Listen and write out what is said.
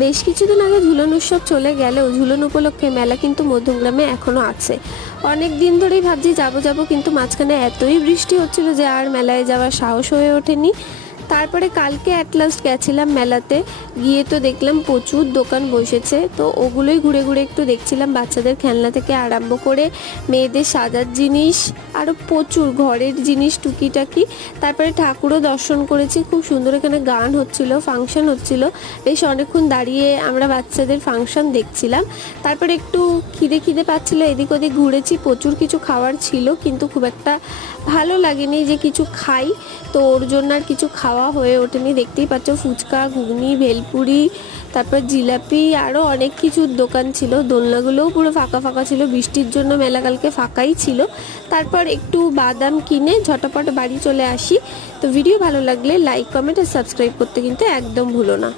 বেশ কিছুদিন আগে ঝুলন উৎসব চলে গেলেও ঝুলন উপলক্ষে মেলা কিন্তু মধ্যমগ্রামে এখনও আছে। অনেক দিন ধরেই ভাবছি যাবো কিন্তু মাঝখানে এতই বৃষ্টি হচ্ছিল যে আর মেলায় যাওয়ার সাহস হয়ে ওঠেনি। তারপরে কালকে অ্যাট লাস্ট গেছিলাম মেলাতে, গিয়ে তো দেখলাম প্রচুর দোকান বসেছে, তো ওগুলোই ঘুরে ঘুরে একটু দেখছিলাম। বাচ্চাদের খেলনা থেকে আরম্ভ করে মেয়েদের সাজার জিনিস, আরও প্রচুর ঘরের জিনিস টুকিটাকি। তারপরে ঠাকুরও দর্শন করেছি, খুব সুন্দর এখানে গান হচ্ছিল, ফাংশন হচ্ছিল। বেশ অনেকক্ষণ দাঁড়িয়ে আমরা বাচ্চাদের ফাংশন দেখছিলাম। তারপরে একটু খিদে পাচ্ছিল, এদিক ওদিক ঘুরেছি। প্রচুর কিছু খাওয়ার ছিল কিন্তু খুব একটা ভালো লাগেনি যে কিছু খাই, তো ওর জন্য আর কিছু খাওয়া হয়ে ওঠেনি। দেখতেই পাচ্ছ ফুচকা, ঘুগনি, ভেলপুরি, তারপর জিলাপি, আরও অনেক কিছুর দোকান ছিল। দোলনাগুলোও পুরো ফাঁকা ছিল, বৃষ্টির জন্য মেলা কালকে ফাঁকাই ছিল। তারপর একটু বাদাম কিনে ঝটাপট বাড়ি চলে আসি। তো ভিডিও ভালো লাগলে লাইক, কমেন্ট আর সাবস্ক্রাইব করতে কিন্তু একদম ভুলো না।